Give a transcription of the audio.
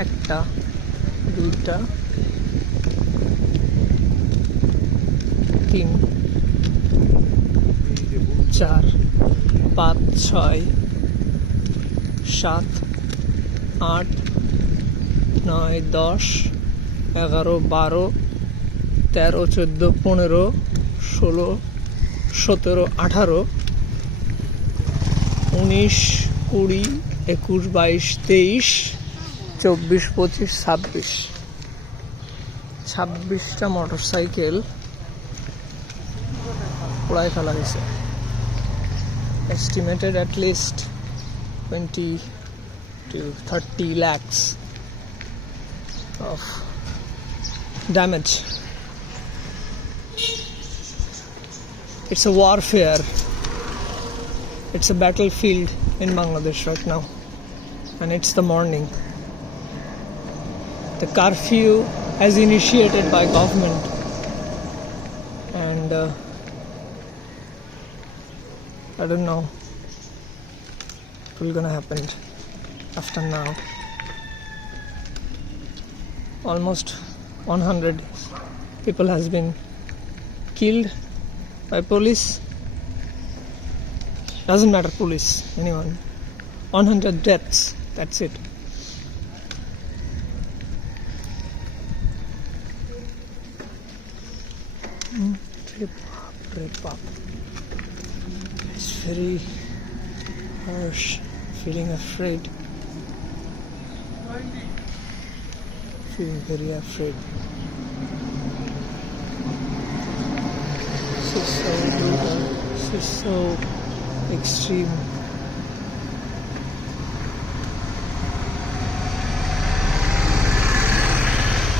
একটা দুইটা তিন চার পাঁচ ছয় সাত আট নয় দশ এগারো বারো তেরো চোদ্দ পনেরো ষোলো সতেরো আঠারো উনিশ কুড়ি একুশ বাইশ তেইশ চব্বিশ পঁচিশ ছাব্বিশ ছাব্বিশটা মোটর সাইকেল পোড়ায় ফেলা হয়েছে estimated at least 20 to 30 lakhs of damage. It's a warfare. It's a battlefield in Bangladesh right now. And it's the morning. The curfew as initiated by government. And uh, I don't know what will gonna happen after now. Almost 100 people has been killed by police. Doesn't matter police, anyone. 100 deaths. That's it. Rip up, rip up. It's very harsh, feeling afraid. Feeling very afraid. This is so brutal. This is so extreme.